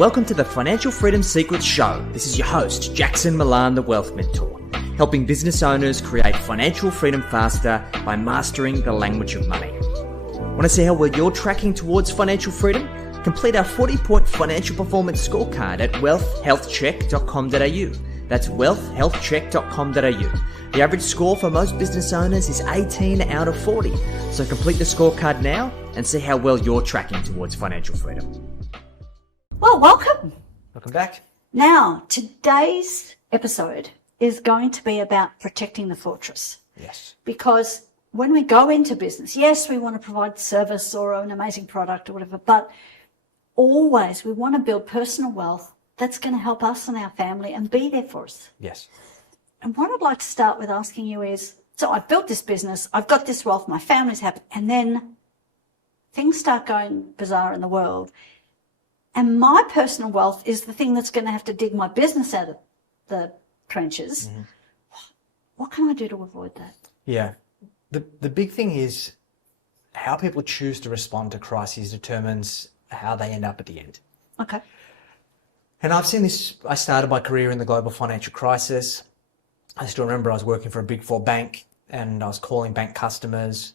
Welcome to the Financial Freedom Secrets Show. This is your host, Jackson Millan, the Wealth Mentor, helping business owners create financial freedom faster by mastering the language of money. Want to see how well you're tracking towards financial freedom? Complete our 40-point financial performance scorecard at wealthhealthcheck.com.au. That's wealthhealthcheck.com.au. The average score for most business owners is 18 out of 40. So complete the scorecard now and see how well you're tracking towards financial freedom. Well, welcome. Welcome back. Now, today's episode is going to be about protecting the fortress. Yes. Because when we go into business, yes, we want to provide service or an amazing product or whatever, but always we want to build personal wealth that's going to help us and our family and be there for us. Yes. And what I'd like to start with asking you is, so I've built this business, I've got this wealth, my family's happy, and then things start going bizarre in the world. And my personal wealth is the thing that's going to have to dig my business out of the trenches. Mm-hmm. What can I do to avoid that? Yeah. The big thing is how people choose to respond to crises determines how they end up at the end. Okay. And I've seen this. I started my career in the global financial crisis. I still remember I was working for a big four bank and I was calling bank customers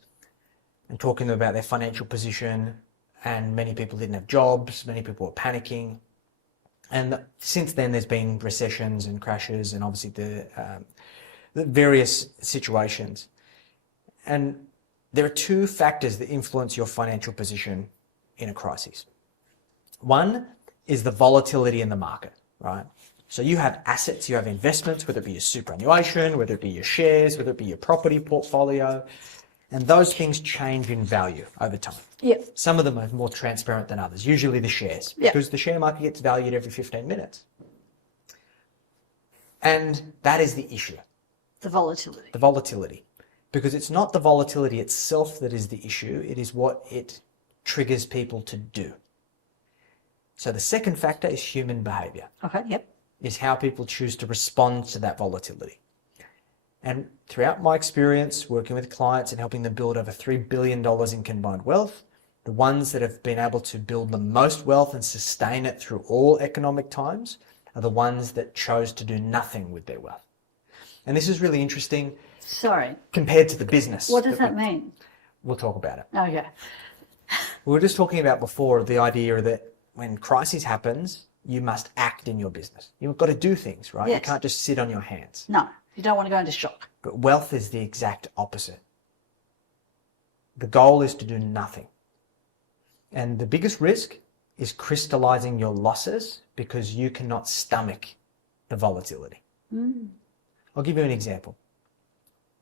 and talking to them about their financial position. And many people didn't have jobs, many people were panicking. And since then, there's been recessions and crashes and obviously the various situations. And there are two factors that influence your financial position in a crisis. One is the volatility in the market, right? So you have assets, you have investments, whether it be your superannuation, whether it be your shares, whether it be your property portfolio, and those things change in value over time. Yep. Some of them are more transparent than others, usually the shares, because the share market gets valued every 15 minutes. And that is the issue. The volatility. The volatility. Because it's not the volatility itself that is the issue, it is what it triggers people to do. So the second factor is human behavior. Okay, yep. Is how people choose to respond to that volatility. And throughout my experience working with clients and helping them build over $3 billion in combined wealth, the ones that have been able to build the most wealth and sustain it through all economic times are the ones that chose to do nothing with their wealth. And this is really interesting. Sorry. Compared to the business. What does that mean? We'll talk about it. Okay. We were just talking about before the idea that when crisis happens, you must act in your business. You've got to do things, right? Yes. You can't just sit on your hands. No, you don't want to go into shock. But wealth is the exact opposite. The goal is to do nothing. And the biggest risk is crystallizing your losses because you cannot stomach the volatility. Mm. I'll give you an example.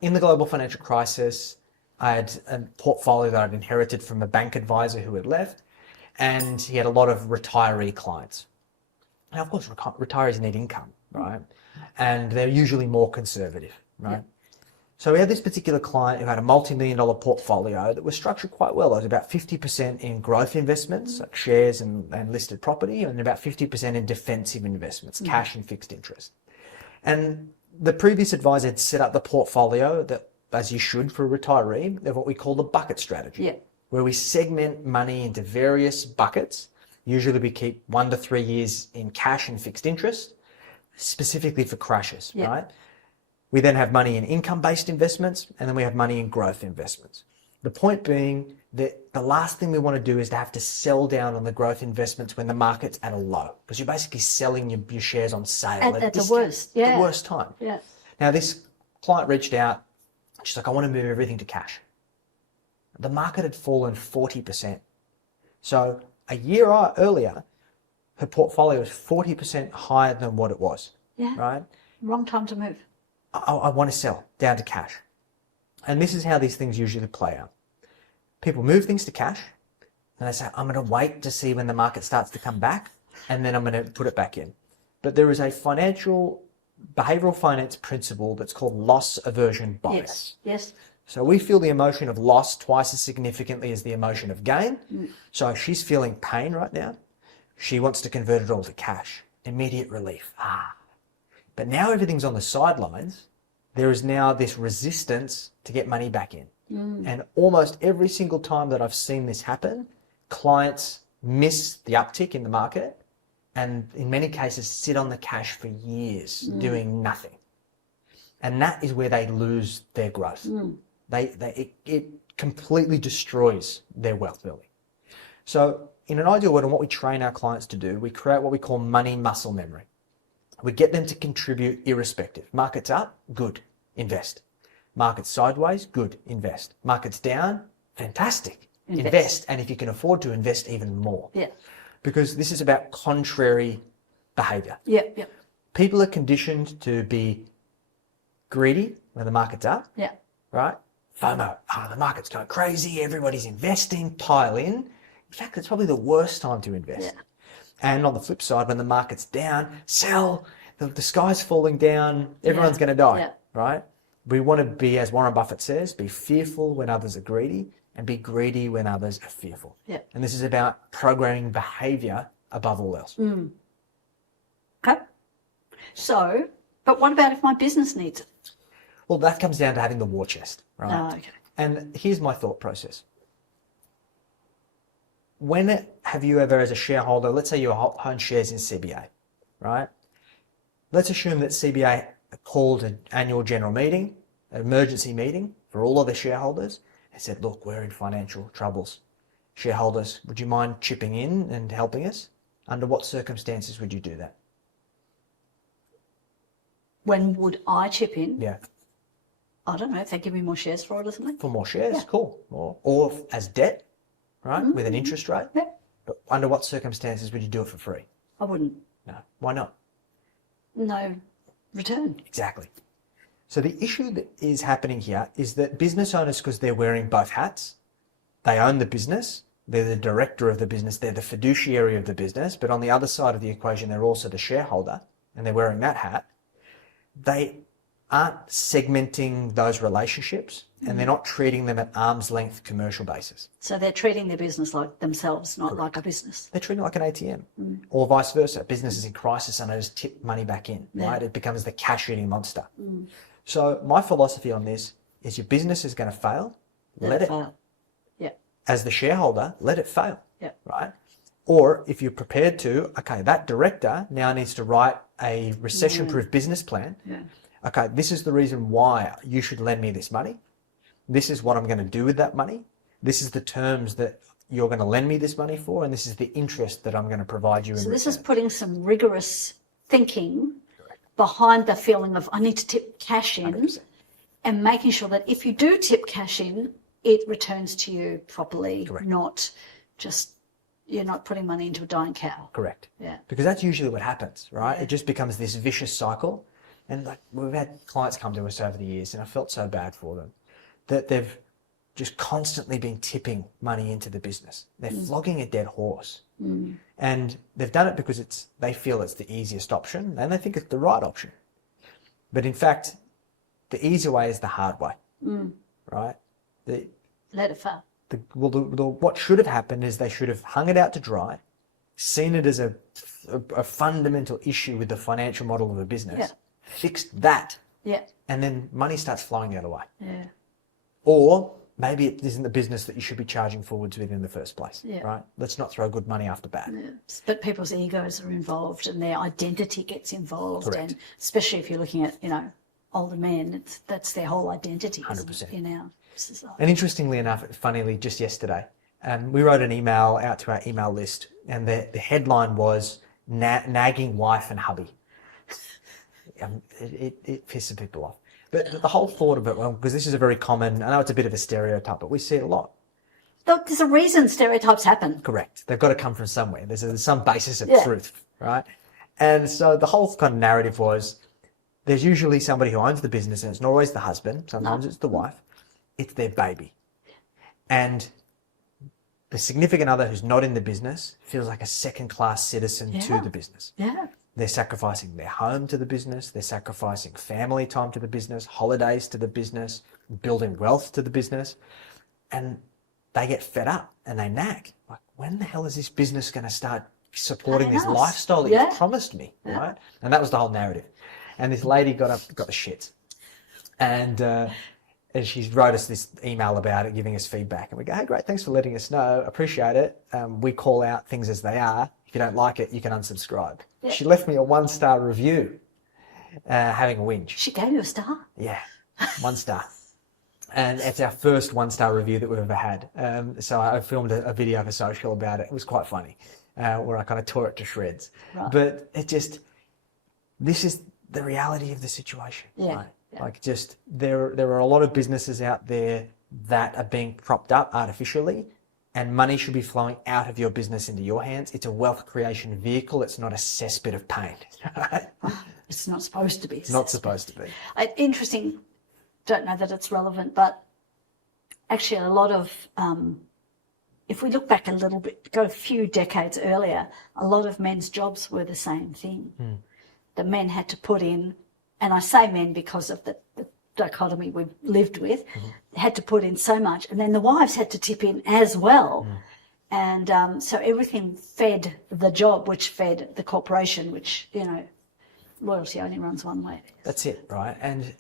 In the global financial crisis, I had a portfolio that I'd inherited from a bank advisor who had left, and he had a lot of retiree clients. Now, of course, retirees need income, right? And they're usually more conservative, right? Yeah. So we had this particular client who had a multi-million-dollar portfolio that was structured quite well. It was about 50% in growth investments, like shares and listed property, and about 50% in defensive investments, cash and fixed interest. And the previous advisor had set up the portfolio that, as you should for a retiree, of what we call the bucket strategy, where we segment money into various buckets. Usually we keep 1 to 3 years in cash and fixed interest, specifically for crashes, right? We then have money in income-based investments, and then we have money in growth investments. The point being that the last thing we want to do is to have to sell down on the growth investments when the market's at a low, because you're basically selling your shares on sale at the worst, the worst time. Yeah. Now, this client reached out. She's like, I want to move everything to cash. The market had fallen 40%. So a year earlier, her portfolio was 40% higher than what it was. Yeah. Right? Wrong time to move. I want to sell down to cash. And this is how these things usually play out. People move things to cash and they say, I'm going to wait to see when the market starts to come back and then I'm going to put it back in. But there is a behavioral finance principle that's called loss aversion bias. Yes. So we feel the emotion of loss twice as significantly as the emotion of gain. So if she's feeling pain right now, she wants to convert it all to cash. Immediate relief. But now everything's on the sidelines. There is now this resistance to get money back in. And almost every single time that I've seen this happen, clients miss the uptick in the market and in many cases sit on the cash for years doing nothing. And that is where they lose their growth. It completely destroys their wealth building. So in an ideal world, and what we train our clients to do, we create what we call money muscle memory. We get them to contribute irrespective. Markets up, good, invest. Markets sideways, good, invest. Markets down, fantastic, invest. And if you can afford to, invest even more. Yeah. Because this is about contrary behavior. Yeah. Yeah. People are conditioned to be greedy when the market's up. Yeah. Right? FOMO. Oh, the market's going crazy. Everybody's investing. Pile in. In fact, it's probably the worst time to invest. Yeah. And on the flip side, when the market's down, sell. The sky's falling down. Everyone's going to die. Yeah. Right? We want to be, as Warren Buffett says, be fearful when others are greedy and be greedy when others are fearful. Yeah. And this is about programming behavior above all else. Okay. So, but what about if my business needs it? Well, that comes down to having the war chest, right? Oh, okay. And here's my thought process. When have you ever, as a shareholder, let's say you own shares in CBA, right? Let's assume that CBA called an annual general meeting, an emergency meeting for all of the shareholders, and said, look, we're in financial troubles. Shareholders, would you mind chipping in and helping us? Under what circumstances would you do that? When would I chip in? Yeah. I don't know, if they give me more shares for it or something. For more shares, cool. Or as debt, right, with an interest rate. Yeah. But under what circumstances would you do it for free? I wouldn't. No. Why not? No return. Exactly. So the issue that is happening here is that business owners, because they're wearing both hats, they own the business, they're the director of the business, they're the fiduciary of the business, but on the other side of the equation, they're also the shareholder, and they're wearing that hat. They aren't segmenting those relationships, and they're not treating them at arm's length commercial basis. So they're treating their business like themselves, not like a business. They're treating it like an ATM, or vice versa. Businesses in crisis and just tip money back in, right? It becomes the cash-eating monster. So my philosophy on this is your business is going to fail, let it fail. Yeah. As the shareholder, let it fail, Yeah. right? Or if you're prepared to, okay, that director now needs to write a recession-proof business plan. Yeah. Okay, this is the reason why you should lend me this money. This is what I'm going to do with that money. This is the terms that you're going to lend me this money for, and this is the interest that I'm going to provide you in So this return. is putting some rigorous thinking behind the feeling of I need to tip cash in 100%. and making sure that if you do tip cash in, it returns to you properly, Correct. not just you're not putting money into a dying cow. Correct. Yeah. Because that's usually what happens, right? Yeah. It just becomes this vicious cycle. And like we've had clients come to us over the years, and I felt so bad for them that they've just constantly been tipping money into the business. They're flogging a dead horse. And they've done it because they feel it's the easiest option, and they think it's the right option. But in fact, the easy way is the hard way, right? Let it fail. What should have happened is they should have hung it out to dry, seen it as a fundamental issue with the financial model of a business, fixed that, and then money starts flowing the other way. Yeah. Or maybe it isn't the business that you should be charging forwards with in the first place, Yeah. right? Let's not throw good money after bad. Yeah. But people's egos are involved and their identity gets involved. Correct. And especially if you're looking at, older men, that's their whole identity 100%. in our society. And interestingly enough, funnily, just yesterday, we wrote an email out to our email list, and the headline was nagging wife and hubby. It pisses people off. But the whole thought of it, well, because this is a very common, I know it's a bit of a stereotype, but we see it a lot. Look, there's a reason stereotypes happen. Correct. They've got to come from somewhere. There's some basis of Yeah. truth, right? And so the whole kind of narrative was there's usually somebody who owns the business, and it's not always the husband. Sometimes it's the wife. It's their baby. And the significant other who's not in the business feels like a second-class citizen to the business. Yeah. They're sacrificing their home to the business. They're sacrificing family time to the business, holidays to the business, building wealth to the business. And they get fed up and they nag. Like, when the hell is this business going to start supporting this Paying us. lifestyle that Yeah. you've promised me, right? And that was the whole narrative. And this lady got the shits. And she wrote us this email about it, giving us feedback. And we go, hey, great, thanks for letting us know. Appreciate it. We call out things as they are. If you don't like it, you can unsubscribe. Yeah. She left me a 1-star review, having a whinge. She gave you a star? Yeah, 1 star. And it's our first 1-star review that we've ever had. So I filmed a video for social about it. It was quite funny, where I kind of tore it to shreds. Right. But this is the reality of the situation. Yeah. Right? Yeah. Like just, there are a lot of businesses out there that are being propped up artificially, and money should be flowing out of your business into your hands. It's a wealth creation vehicle. It's not a cesspit of pain. Right? It's not supposed to be. It's not supposed to be. Interesting. Don't know that it's relevant, but actually a lot of, if we look back a little bit, go a few decades earlier, a lot of men's jobs were the same thing. The men had to put in, and I say men because of the dichotomy we've lived with, had to put in so much, and then the wives had to tip in as well. And so everything fed the job, which fed the corporation, which, loyalty only runs one way. That's it, right? And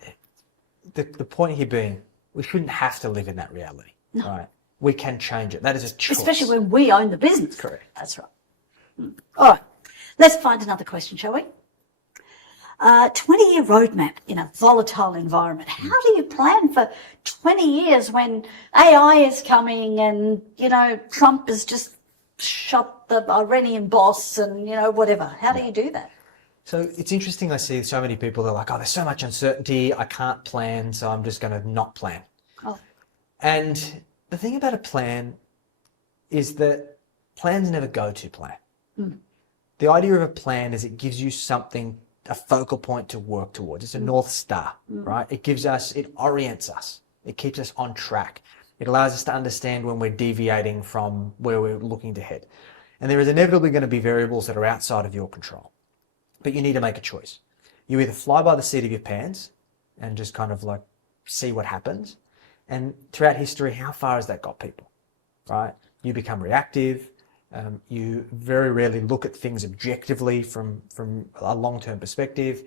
the point here being, we shouldn't have to live in that reality, right? We can change it. That is a choice. Especially when we own the business. Correct. That's right. All right. Let's find another question, shall we? 20-year roadmap in a volatile environment. How do you plan for 20 years when AI is coming and, Trump has just shot the Iranian boss and, whatever? How do you do that? So it's interesting. I see so many people that are like, oh, there's so much uncertainty. I can't plan, so I'm just going to not plan. Oh. And the thing about a plan is that plans never go to plan. The idea of a plan is it gives you something, a focal point to work towards. It's a North Star, right? It orients us. It keeps us on track. It allows us to understand when we're deviating from where we're looking to head. And there is inevitably going to be variables that are outside of your control. But you need to make a choice. You either fly by the seat of your pants and just kind of like see what happens. And throughout history, how far has that got people, right? You become reactive. You very rarely look at things objectively from a long-term perspective.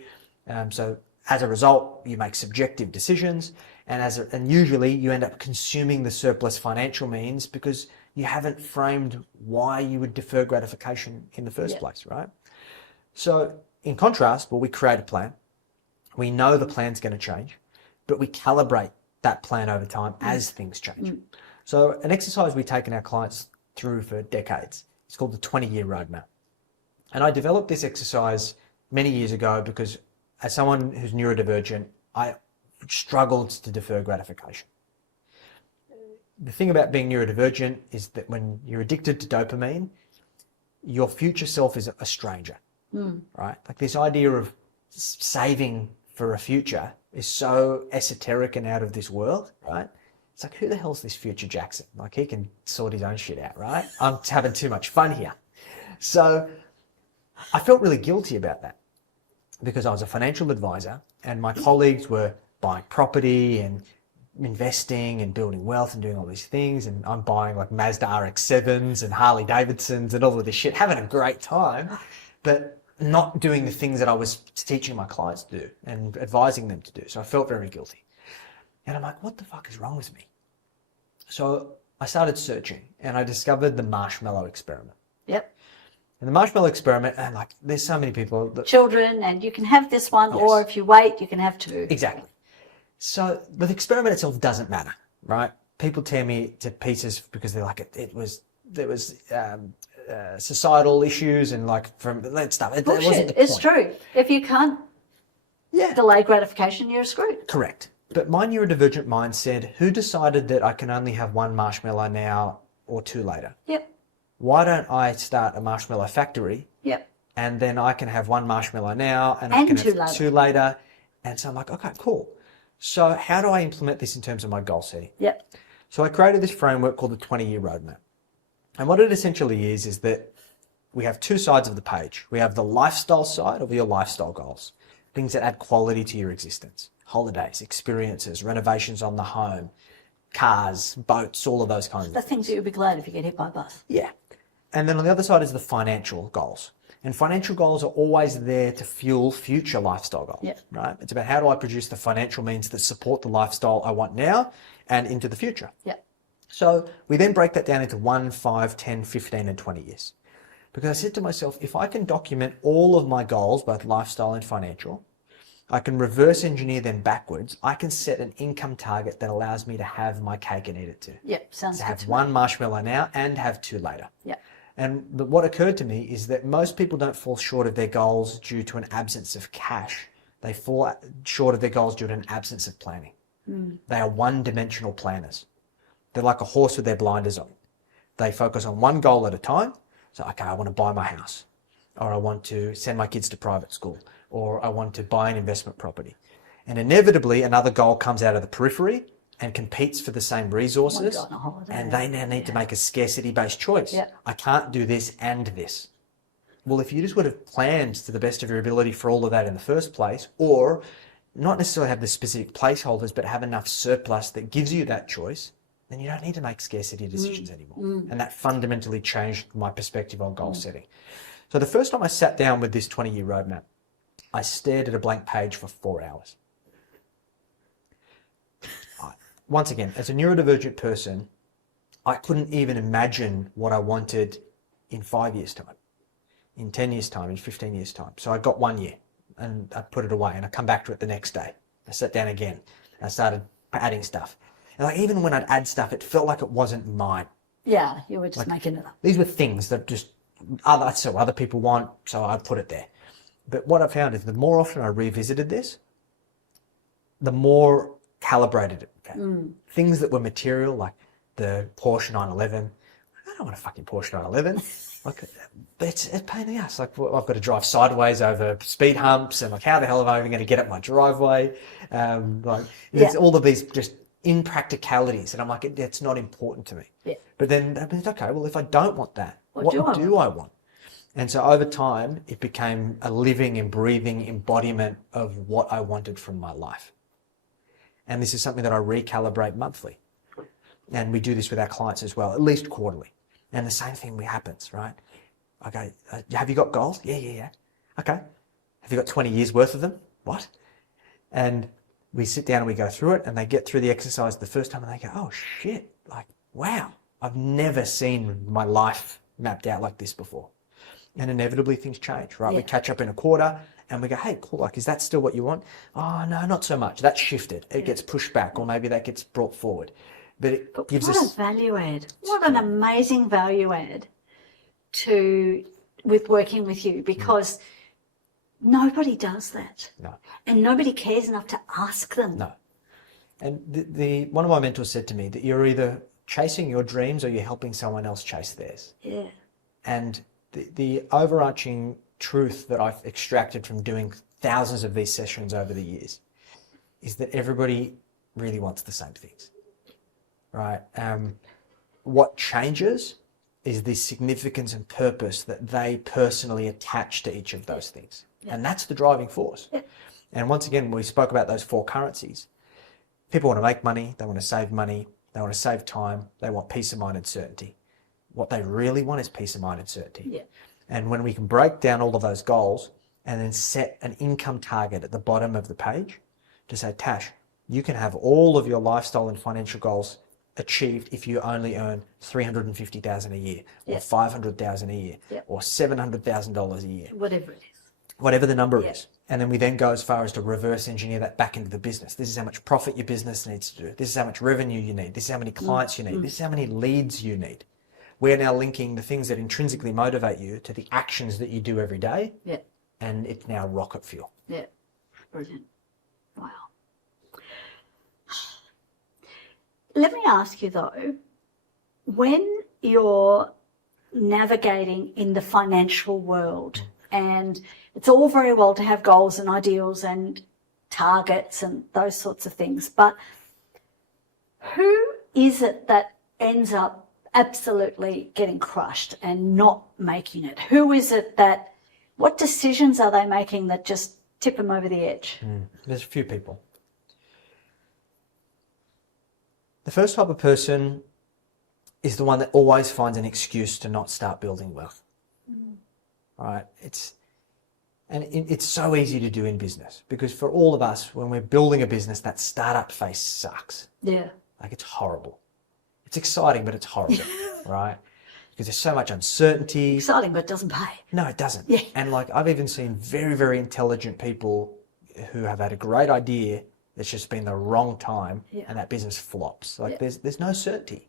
So as a result, you make subjective decisions. And usually you end up consuming the surplus financial means because you haven't framed why you would defer gratification in the first place, right? So in contrast, we create a plan. We know the plan's going to change, but we calibrate that plan over time as things change. So an exercise we've taken our clients through for decades, it's called the 20-year roadmap. And I developed this exercise many years ago because as someone who's neurodivergent, I struggled to defer gratification. The thing about being neurodivergent is that when you're addicted to dopamine, your future self is a stranger. Right? Like this idea of saving for a future is so esoteric and out of this world, right? It's like, who the hell's this future Jackson? Like he can sort his own shit out, right? I'm having too much fun here. So I felt really guilty about that because I was a financial advisor and my colleagues were buying property and investing and building wealth and doing all these things. And I'm buying like Mazda RX-7s and Harley Davidsons and all of this shit, having a great time, but not doing the things that I was teaching my clients to do and advising them to do. So I felt very guilty. And I'm like, what the fuck is wrong with me? So I started searching and I discovered the marshmallow experiment. Yep. And the marshmallow experiment, and like, there's so many people that... Children, and you can have this one, or if you wait, you can have two. Exactly. So the experiment itself doesn't matter, right? People tear me to pieces because they're like, there was societal issues and like from that stuff. It wasn't the point. It's true. If you can't delay gratification, you're screwed. Correct. But my neurodivergent mind said, who decided that I can only have one marshmallow now or two later? Yep. Why don't I start a marshmallow factory? Yep. And then I can have one marshmallow now and I And can two have later. two later. And so I'm like, okay, cool. So how do I implement this in terms of my goal setting? Yep. So I created this framework called the 20-year roadmap. And what it essentially is that we have two sides of the page. We have the lifestyle side of your lifestyle goals, things that add quality to your existence, holidays, experiences, renovations on the home, cars, boats, all of those kinds of The things. things that you'll be glad if you get hit by a bus. Yeah. And then on the other side is the financial goals. And financial goals are always there to fuel future lifestyle goals, Yeah. right? It's about how do I produce the financial means that support the lifestyle I want now and into the future. Yep. So we then break that down into 1, 5, 10, 15 and 20 years. Because I said to myself, if I can document all of my goals, both lifestyle and financial, I can reverse engineer them backwards. I can set an income target that allows me to have my cake and eat it too. Yep, sounds To good have to one me. marshmallow now and have two later. Yep. And what occurred to me is that most people don't fall short of their goals due to an absence of cash. They fall short of their goals due to an absence of planning. They are one-dimensional planners. They're like a horse with their blinders on. They focus on one goal at a time. So, okay, I want to buy my house, or I want to send my kids to private school, or I want to buy an investment property. And inevitably, another goal comes out of the periphery and competes for the same resources. Go on a holiday. And they now need to make a scarcity-based choice. Yeah. I can't do this and this. Well, if you just would have planned to the best of your ability for all of that in the first place, or not necessarily have the specific placeholders, but have enough surplus that gives you that choice, then you don't need to make scarcity decisions anymore. And that fundamentally changed my perspective on goal setting. So the first time I sat down with this 20-year roadmap, I stared at a blank page for 4 hours. Once again, as a neurodivergent person, I couldn't even imagine what I wanted in 5 years' time, in 10 years' time, in 15 years' time. So I got 1 year and I put it away and I come back to it the next day. I sat down again. I started adding stuff. And like, even when I'd add stuff, it felt like it wasn't mine. Yeah, you were just making it up. These were things that just other people want, so I put it there. But what I found is the more often I revisited this, the more calibrated it became. Things that were material, like the Porsche 911. I don't want a fucking Porsche 911. Like, it's a pain in the ass. Like, I've got to drive sideways over speed humps, and like, how the hell am I even going to get up my driveway? There's all of these just impracticalities, and I'm like, it's not important to me. Yeah. But then, okay, well, if I don't want that, what do I want? And so over time, it became a living and breathing embodiment of what I wanted from my life. And this is something that I recalibrate monthly. And we do this with our clients as well, at least quarterly. And the same thing happens, right? Okay, have you got goals? Yeah. Okay. Have you got 20 years worth of them? What? And we sit down and we go through it, and they get through the exercise the first time and they go, oh shit, like, wow, I've never seen my life mapped out like this before. And inevitably things change, right? Yeah. We catch up in a quarter and we go, hey, cool, like, is that still what you want? Oh, no, not so much. That's shifted. It gets pushed back, or maybe that gets brought forward. But it gives us... What a value add. What an amazing value add with working with you, because nobody does that. No. And nobody cares enough to ask them. No. And one of my mentors said to me that you're either chasing your dreams or you're helping someone else chase theirs. Yeah. And the overarching truth that I've extracted from doing thousands of these sessions over the years is that everybody really wants the same things, right? What changes is the significance and purpose that they personally attach to each of those things. Yeah. And that's the driving force. Yeah. And once again, we spoke about those four currencies. People want to make money, they want to save money, they want to save time, they want peace of mind and certainty. What they really want is peace of mind and certainty. Yeah. And when we can break down all of those goals and then set an income target at the bottom of the page to say, Tash, you can have all of your lifestyle and financial goals achieved if you only earn $350,000 a year, or $500,000 a year, or $700,000 a year. Whatever it is. Whatever the number is. And then we then go as far as to reverse engineer that back into the business. This is how much profit your business needs to do. This is how much revenue you need. This is how many clients you need. This is how many leads you need. We're now linking the things that intrinsically motivate you to the actions that you do every day. Yeah. And it's now rocket fuel. Yeah. Brilliant. Wow. Let me ask you though, when you're navigating in the financial world, and it's all very well to have goals and ideals and targets and those sorts of things, but who is it that ends up absolutely getting crushed and not making it? Who is it that, what decisions are they making that just tip them over the edge? There's a few people. The first type of person is the one that always finds an excuse to not start building wealth. Right? It's so easy to do in business, because for all of us, when we're building a business, that startup phase sucks. Yeah. Like, it's horrible. It's exciting, but it's horrible, right? because there's so much uncertainty. Exciting, but it doesn't pay. No, it doesn't. Yeah. And like I've even seen very, very intelligent people who have had a great idea that's just been the wrong time, and that business flops. Like there's no certainty.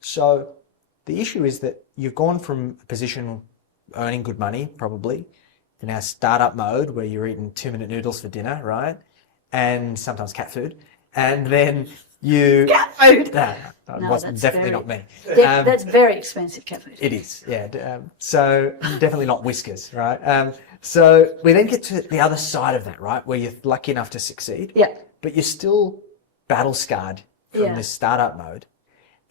So the issue is that you've gone from a position earning good money, probably, to now startup mode where you're eating 2-minute noodles for dinner, right? And sometimes cat food. And then you... Cat food? No, that's definitely not me. That's very expensive cat food. It is, yeah. So definitely not Whiskers, right? So we then get to the other side of that, right? Where you're lucky enough to succeed. Yeah. But you're still battle scarred from this startup mode.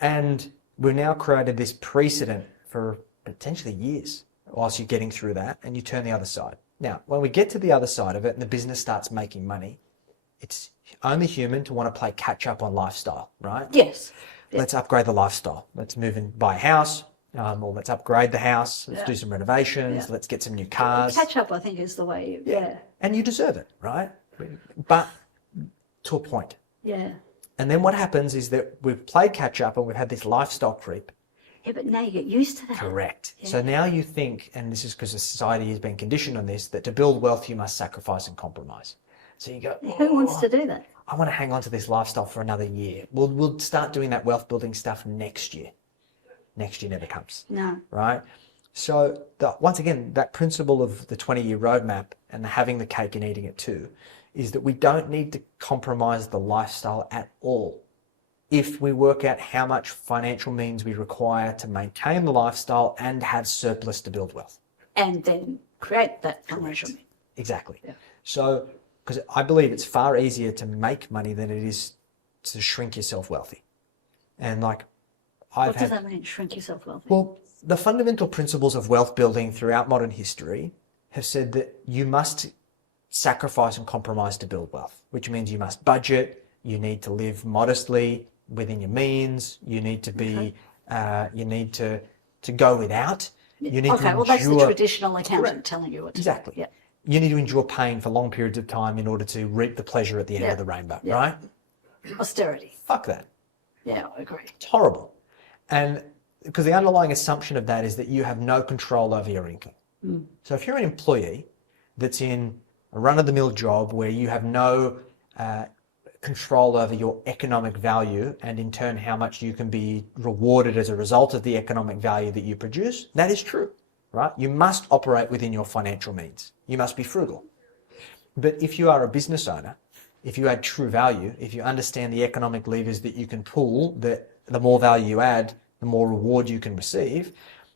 And we've now created this precedent for potentially years whilst you're getting through that, and you turn the other side. Now, when we get to the other side of it and the business starts making money, it's only human to want to play catch up on lifestyle, right? Yes. Let's upgrade the lifestyle. Let's move and buy a house, or let's upgrade the house. Let's do some renovations. Let's get some new cars. Catch up, I think, is the way. And you deserve it, right? But to a point. Yeah. And then what happens is that we've played catch up and we've had this lifestyle creep. Yeah, but now you get used to that. Correct. Yeah. So now you think, and this is because the society has been conditioned on this, that to build wealth you must sacrifice and compromise. So you go, who wants to do that? I want to hang on to this lifestyle for another year. We'll start doing that wealth building stuff next year. Next year never comes. No. Right? So once again, that principle of the 20-year roadmap and having the cake and eating it too, is that we don't need to compromise the lifestyle at all if we work out how much financial means we require to maintain the lifestyle and have surplus to build wealth. And then create that financial means. Exactly. Yeah. So, because I believe it's far easier to make money than it is to shrink yourself wealthy. And like, What does that mean, shrink yourself wealthy? Well, the fundamental principles of wealth building throughout modern history have said that you must sacrifice and compromise to build wealth, which means you must budget, you need to live modestly within your means, you need to be, you need to go without, you need to endure... well, that's the traditional accountant telling you what to do. Exactly. Yeah. You need to endure pain for long periods of time in order to reap the pleasure at the end of the rainbow, right? Austerity. Fuck that. Yeah, I agree. It's horrible. And because the underlying assumption of that is that you have no control over your income. So if you're an employee that's in a run-of-the-mill job where you have no control over your economic value and in turn how much you can be rewarded as a result of the economic value that you produce, that is true, right? You must operate within your financial means. You must be frugal. But if you are a business owner, if you add true value, if you understand the economic levers that you can pull, that the more value you add, the more reward you can receive,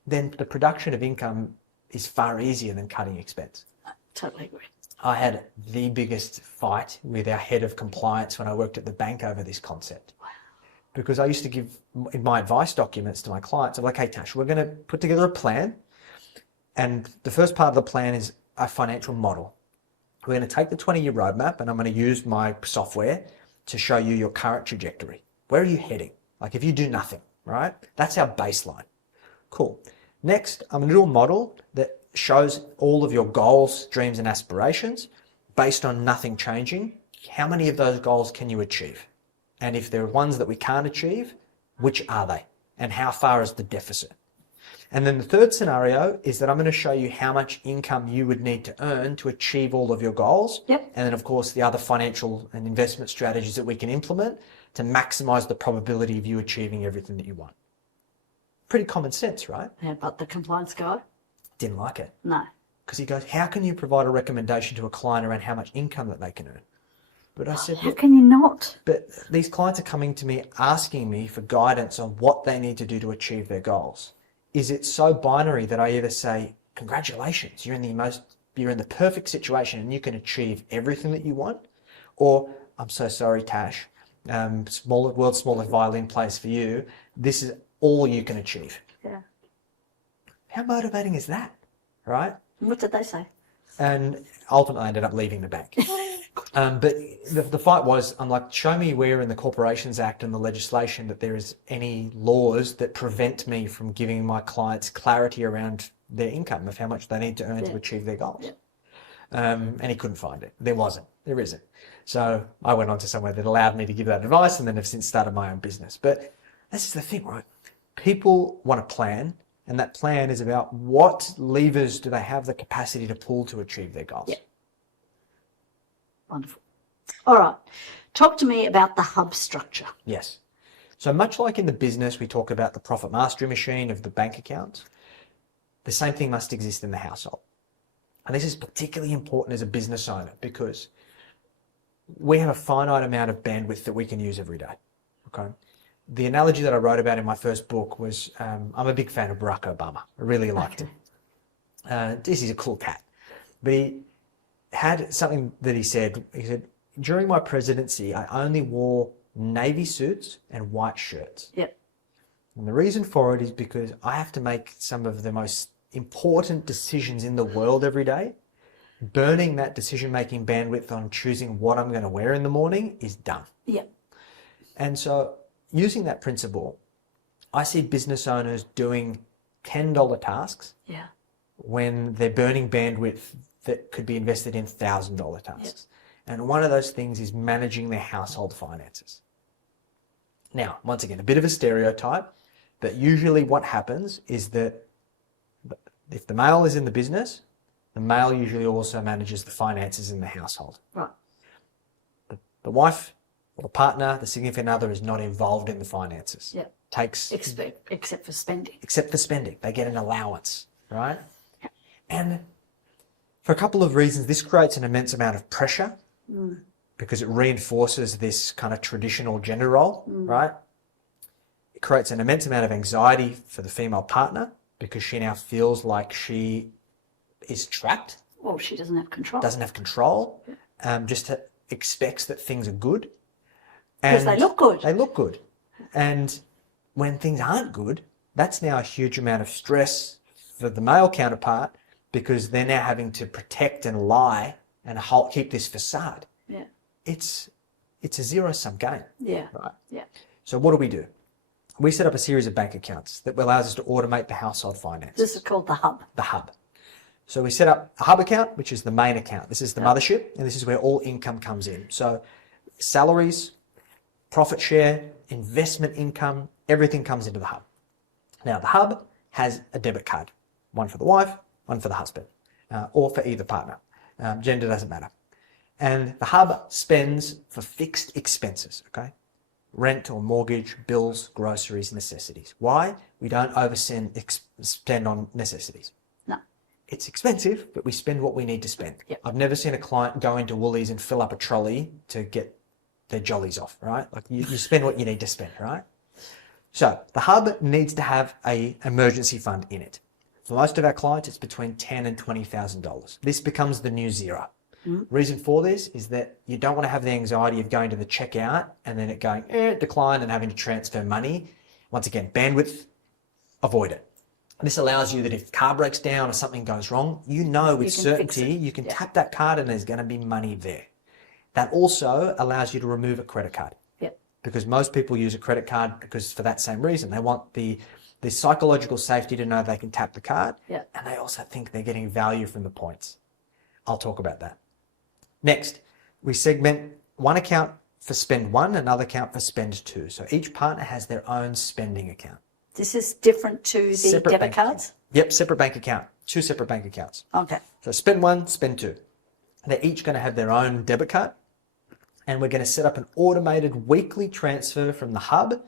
then the production of income is far easier than cutting expense. I totally agree. I had the biggest fight with our head of compliance when I worked at the bank over this concept. Wow. Because I used to give in my advice documents to my clients, I'm like, hey Tash, we're going to put together a plan. And the first part of the plan is a financial model. We're going to take the 20-year roadmap and I'm going to use my software to show you your current trajectory. Where are you heading? Like if you do nothing, right? That's our baseline. Cool. Next, I'm going to do a model that shows all of your goals, dreams, and aspirations based on nothing changing. How many of those goals can you achieve? And if there are ones that we can't achieve, which are they? And how far is the deficit? And then the third scenario is that I'm going to show you how much income you would need to earn to achieve all of your goals. Yep. And then, of course, the other financial and investment strategies that we can implement to maximize the probability of you achieving everything that you want. Pretty common sense, right? Yeah, but the compliance guy? Didn't like it. No. Because he goes, how can you provide a recommendation to a client around how much income that they can earn? But I said, how can you not? But these clients are coming to me asking me for guidance on what they need to do to achieve their goals. Is it so binary that I either say, congratulations, you're in the perfect situation and you can achieve everything that you want? Or, I'm so sorry, Tash, world's smallest violin plays for you. This is all you can achieve. Yeah. How motivating is that, right? What did they say? And ultimately I ended up leaving the bank. But the fight was, I'm like, show me where in the Corporations Act and the legislation that there is any laws that prevent me from giving my clients clarity around their income, of how much they need to earn to achieve their goals. Yeah. And he couldn't find it. There wasn't. There isn't. So I went on to somewhere that allowed me to give that advice and then have since started my own business. But this is the thing, right? People want a plan And that plan is about what levers do they have the capacity to pull to achieve their goals. Yeah. Wonderful. All right. Talk to me about the hub structure. Yes. So much like in the business, we talk about the profit mastery machine of the bank accounts, the same thing must exist in the household. And this is particularly important as a business owner because we have a finite amount of bandwidth that we can use every day. Okay. The analogy that I wrote about in my first book was, I'm a big fan of Barack Obama. I really liked him. This is a cool cat. But he had something that he said, during my presidency, I only wore navy suits and white shirts. Yep. And the reason for it is because I have to make some of the most important decisions in the world every day. Burning that decision-making bandwidth on choosing what I'm going to wear in the morning is done. Yep. And so using that principle, I see business owners doing $10 tasks Yeah. when they're burning bandwidth that could be invested in $1,000 tasks. Yep. And one of those things is managing their household finances. Now, once again, a bit of a stereotype, but usually what happens is that if the male is in the business, the male usually also manages the finances in the household. Right. The wife or the partner, the significant other is not involved in the finances. Yeah. Except for spending. Except for spending. They get an allowance, right? Yeah. And for a couple of reasons, this creates an immense amount of pressure because it reinforces this kind of traditional gender role, right? It creates an immense amount of anxiety for the female partner because she now feels like she is trapped. Well, she doesn't have control. Doesn't have control. Just expects that things are good. Because they look good. They look good. And when things aren't good, that's now a huge amount of stress for the male counterpart because they're now having to protect and lie and keep this facade. Yeah. It's a zero-sum game. Yeah. Right? Yeah. So what do? We set up a series of bank accounts that allows us to automate the household finances. This is called the hub. The hub. So we set up a hub account, which is the main account. This is the mothership, and this is where all income comes in. So salaries, profit share, investment income, everything comes into the hub. Now, the hub has a debit card, one for the wife, one for the husband, or for either partner. Gender doesn't matter. And the hub spends for fixed expenses, okay? Rent or mortgage, bills, groceries, necessities. Why? We don't spend on necessities. No. It's expensive, but we spend what we need to spend. Yep. I've never seen a client go into Woolies and fill up a trolley to get their jollies off, right? Like you spend what you need to spend, right? So the hub needs to have an emergency fund in it. For most of our clients, it's between $10,000 and $20,000. This becomes the new zero. Reason for this is that you don't want to have the anxiety of going to the checkout and then it going decline and having to transfer money. Once again, bandwidth, avoid it. This allows you that if the car breaks down or something goes wrong, you know with certainty you can tap that card and there's going to be money there. That also allows you to remove a credit card. Yep. Because most people use a credit card because for that same reason. They want the psychological safety to know they can tap the card. Yep. And they also think they're getting value from the points. I'll talk about that. Next, we segment one account for spend one, another account for spend two. So each partner has their own spending account. This is different to the Separate debit cards? Yep, separate bank account. Two separate bank accounts. Okay. So spend one, spend two. They're each going to have their own debit card. And we're going to set up an automated weekly transfer from the hub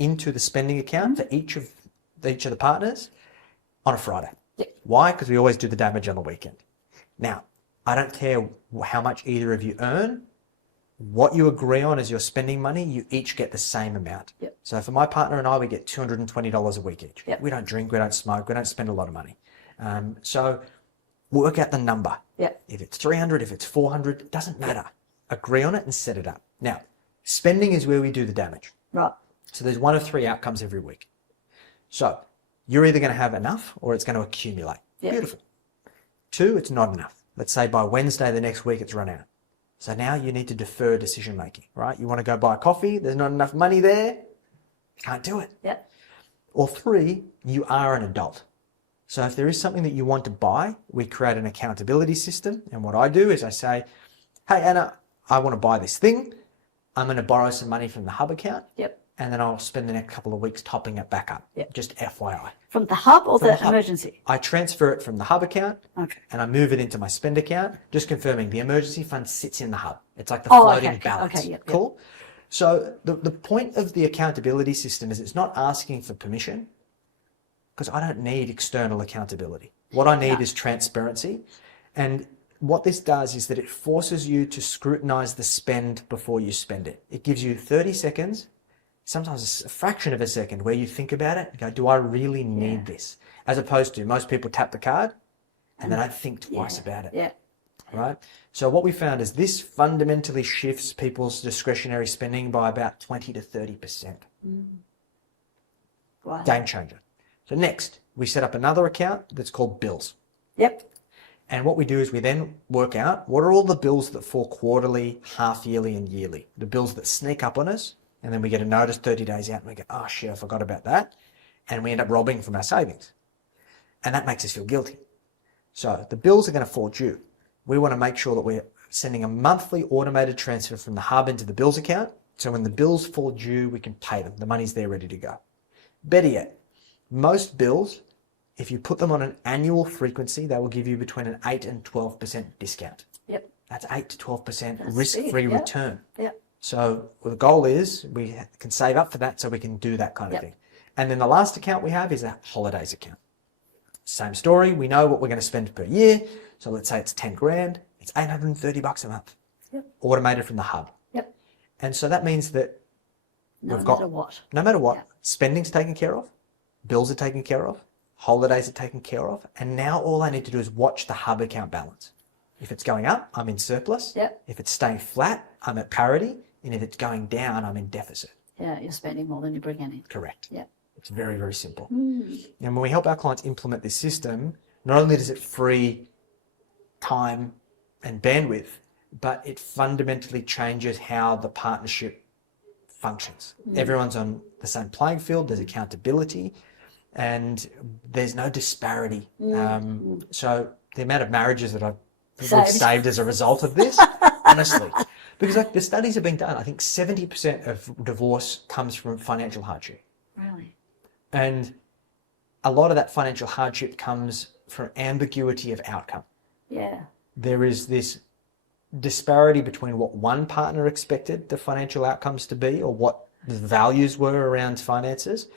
into the spending account for each of the partners on a Friday. Yep. Why? Because we always do the damage on the weekend. Now, I don't care how much either of you earn. What you agree on as your spending money, you each get the same amount. Yep. So for my partner and I, we get $220 a week each. Yep. We don't drink, we don't smoke, we don't spend a lot of money. So work out the number. Yep. If it's 300, if it's 400, it doesn't matter. Agree on it and set it up. Now, spending is where we do the damage. Right. So there's one of three outcomes every week. So you're either going to have enough or it's going to accumulate. Yep. Beautiful. Two, it's not enough. Let's say by Wednesday the next week it's run out. So now you need to defer decision making, right? You want to go buy coffee, there's not enough money there, can't do it. Yep. Or three, you are an adult. So if there is something that you want to buy, we create an accountability system. And what I do is I say, hey, Anna, I want to buy this thing. I'm going to borrow some money from the hub account. Yep. and then I'll spend the next couple of weeks topping it back up. Yep. Just FYI. From the hub or From the the hub. emergency? I transfer it from the hub account Okay. and I move it into my spend account, just confirming the emergency fund sits in the hub. It's like the Oh, floating okay, okay, balance. okay, yep, Cool? So the point of the accountability system is it's not asking for permission, because I don't need external accountability. What I need is transparency. And what this does is that it forces you to scrutinize the spend before you spend it. It gives you 30 seconds, sometimes a fraction of a second, where you think about it and go, do I really need this? As opposed to most people tap the card and they don't think twice about it. Yeah. Right? So what we found is this fundamentally shifts people's discretionary spending by about 20 to 30%. Wow. Game changer. So next, we set up another account that's called bills. Yep. And what we do is we then work out what are all the bills that fall quarterly, half yearly, and yearly. The bills that sneak up on us, and then we get a notice 30 days out and we go, oh shit, I forgot about that. And we end up robbing from our savings. And that makes us feel guilty. So the bills are going to fall due. We want to make sure that we're sending a monthly automated transfer from the hub into the bills account. So when the bills fall due, we can pay them. The money's there ready to go. Better yet, most bills, if you put them on an annual frequency, they will give you between an 8 and 12% discount. Yep. That's 8 to 12% That's risk-free big, return. Yep. So the goal is we can save up for that so we can do that kind of thing. And then the last account we have is a holidays account. Same story. We know what we're going to spend per year. So let's say it's 10 grand. It's $830 a month. Yep. Automated from the hub. Yep. And so that means that No we've matter got, what. no matter what, Yep. spending's taken care of, bills are taken care of, holidays are taken care of, and now all I need to do is watch the hub account balance. If it's going up, I'm in surplus. Yep. If it's staying flat, I'm at parity. And if it's going down, I'm in deficit. Yeah, you're spending more than you bring in. Correct. Yep. It's very, very simple. And when we help our clients implement this system, not only does it free time and bandwidth, but it fundamentally changes how the partnership functions. Everyone's on the same playing field, there's accountability, and there's no disparity. So the amount of marriages that we've saved as a result of this, honestly, because like the studies have been done, I think 70% of divorce comes from financial hardship. Really? And a lot of that financial hardship comes from ambiguity of outcome. Yeah. There is this disparity between what one partner expected the financial outcomes to be or what the values were around finances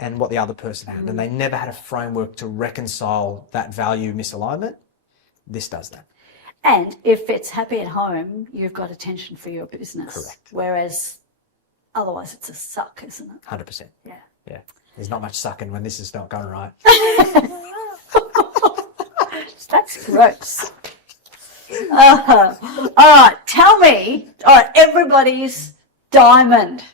and what the other person had. And they never had a framework to reconcile that value misalignment. This does that. And if it's happy at home, you've got attention for your business. Correct. Whereas otherwise it's a suck, isn't it? 100%. Yeah. Yeah. There's not much sucking when this is not going right. That's gross. All right, tell me, all right, everybody's diamond.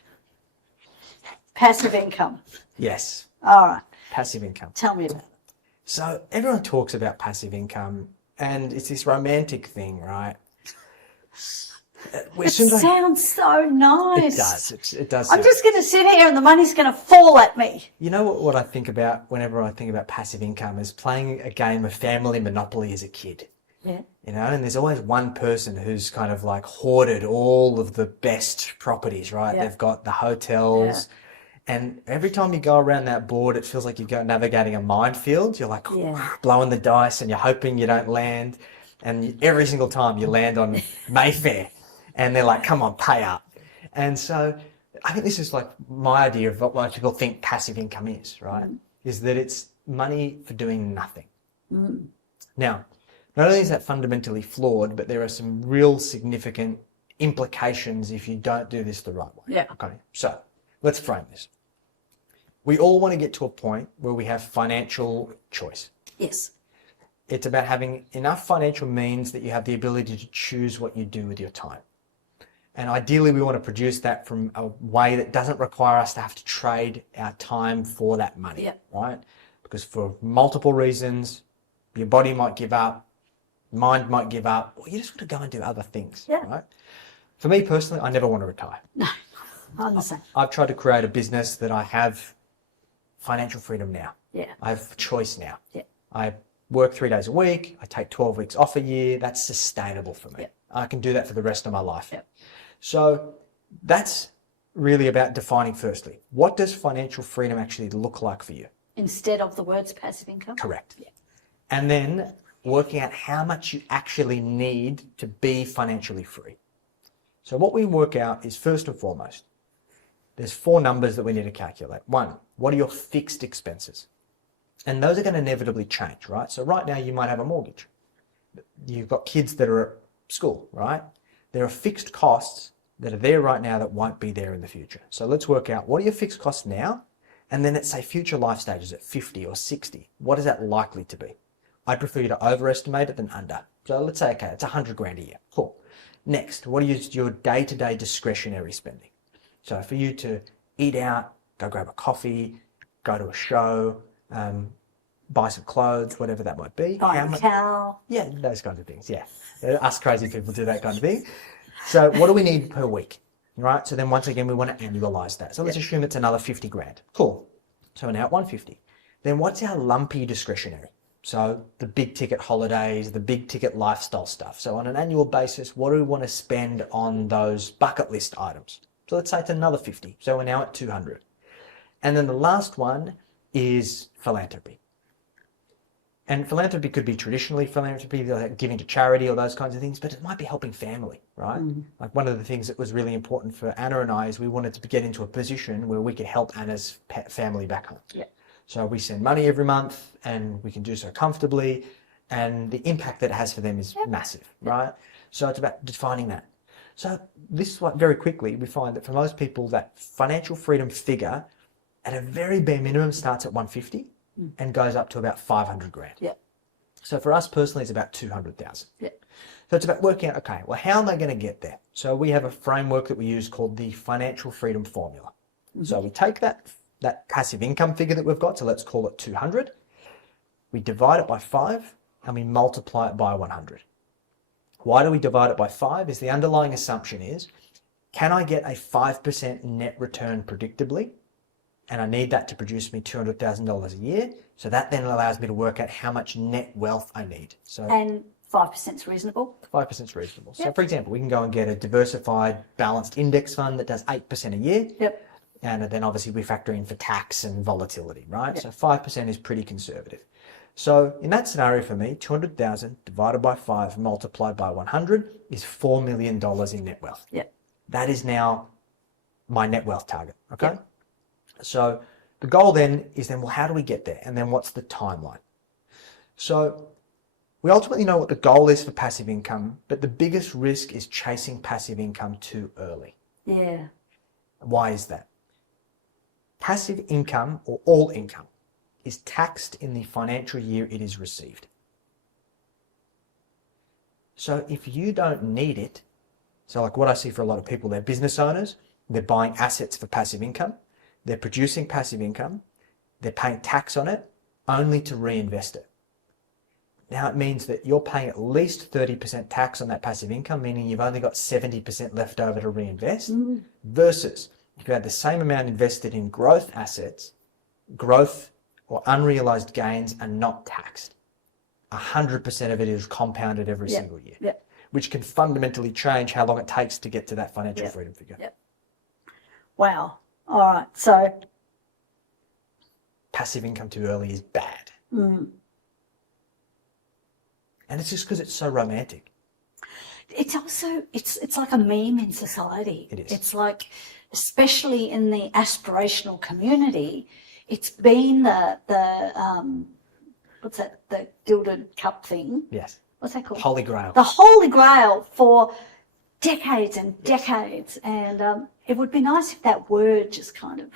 Passive income. Yes. All right, Passive income. tell me about it. So everyone talks about passive income and it's this romantic thing, right? It sounds so nice. It does. It does. I'm just going to sit here and the money's going to fall at me. You know what I think about whenever I think about passive income is playing a game of family Monopoly as a kid. Yeah. You know, and there's always one person who's kind of like hoarded all of the best properties, right? Yeah. They've got the hotels. And every time you go around that board, it feels like you're navigating a minefield. You're like blowing the dice and you're hoping you don't land. And every single time you land on Mayfair and they're like, come on, pay up. And so I think this is like my idea of what most people think passive income is, right? Is that it's money for doing nothing. Now, not only is that fundamentally flawed, but there are some real significant implications if you don't do this the right way. Yeah. Okay. So let's frame this. We all want to get to a point where we have financial choice. Yes. It's about having enough financial means that you have the ability to choose what you do with your time. And ideally, we want to produce that from a way that doesn't require us to have to trade our time for that money, right? Because for multiple reasons, your body might give up, mind might give up, or you just want to go and do other things, right? For me personally, I never want to retire. No, I'm the same. I've tried to create a business that I have financial freedom now. Yeah. I have choice now. Yeah. I work 3 days a week. I take 12 weeks off a year. That's sustainable for me. I can do that for the rest of my life. So that's really about defining firstly, what does financial freedom actually look like for you? Instead of the words passive income? Correct. Yeah. And then working out how much you actually need to be financially free. So what we work out is, first and foremost, there's 4 numbers that we need to calculate. 1, what are your fixed expenses? And those are going to inevitably change, right? So right now you might have a mortgage. You've got kids that are at school, right? There are fixed costs that are there right now that won't be there in the future. So let's work out, what are your fixed costs now? And then let's say future life stages at 50 or 60. What is that likely to be? I'd prefer you to overestimate it than under. So let's say, okay, it's 100 grand a year. Cool. Next, what is your day-to-day discretionary spending? So for you to eat out, go grab a coffee, go to a show, buy some clothes, whatever that might be. Buy a cow. Yeah, those kinds of things, yeah. Us crazy people do that kind of thing. So what do we need per week, right? So then once again, we want to annualize that. So let's assume it's another 50 grand. Cool. So we're now at 150. Then what's our lumpy discretionary? So the big ticket holidays, the big ticket lifestyle stuff. So on an annual basis, what do we want to spend on those bucket list items? So let's say it's another 50. So we're now at 200. And then the last one is philanthropy. And philanthropy could be traditionally philanthropy, like giving to charity or those kinds of things, but it might be helping family, right? Mm-hmm. Like one of the things that was really important for Anna and I is we wanted to get into a position where we could help Anna's family back home. Yeah. So we send money every month and we can do so comfortably, and the impact that it has for them is massive, right? So it's about defining that. So this is what, very quickly, we find that for most people, that financial freedom figure at a very bare minimum starts at 150 and goes up to about 500 grand. Yeah. So for us personally, it's about 200,000. Yeah. So it's about working out, okay, well, how am I going to get there? So we have a framework that we use called the financial freedom formula. Mm-hmm. So we take that passive income figure that we've got, so let's call it 200. We divide it by 5 and we multiply it by 100. Why do we divide it by 5? Is the underlying assumption is, can I get a 5% net return predictably? And I need that to produce me $200,000 a year. So that then allows me to work out how much net wealth I need. So and 5% is reasonable. 5% is reasonable. Yep. So for example, we can go and get a diversified balanced index fund that does 8% a year. Yep. And then obviously we factor in for tax and volatility, right? Yep. So 5% is pretty conservative. So in that scenario for me, 200,000 divided by 5 multiplied by 100 is $4 million in net wealth. Yep. That is now my net wealth target, okay? Yep. So the goal then is well, how do we get there? And then what's the timeline? So we ultimately know what the goal is for passive income, but the biggest risk is chasing passive income too early. Yeah. Why is that? Passive income, or all income, is taxed in the financial year it is received. So if you don't need it, so like what I see for a lot of people, they're business owners, they're buying assets for passive income, they're producing passive income, they're paying tax on it, only to reinvest it. Now it means that you're paying at least 30% tax on that passive income, meaning you've only got 70% left over to reinvest, versus if you had the same amount invested in growth assets, growth or unrealized gains are not taxed. 100% of it is compounded every single year, which can fundamentally change how long it takes to get to that financial freedom figure. Yep. Wow. All right. So passive income too early is bad. And it's just because it's so romantic. It's also, it's like a meme in society. It is. It's like, especially in the aspirational community, it's been the what's that, the gilded cup thing? Yes. What's that called? Holy Grail. The Holy Grail for decades and decades. And it would be nice if that word just kind of,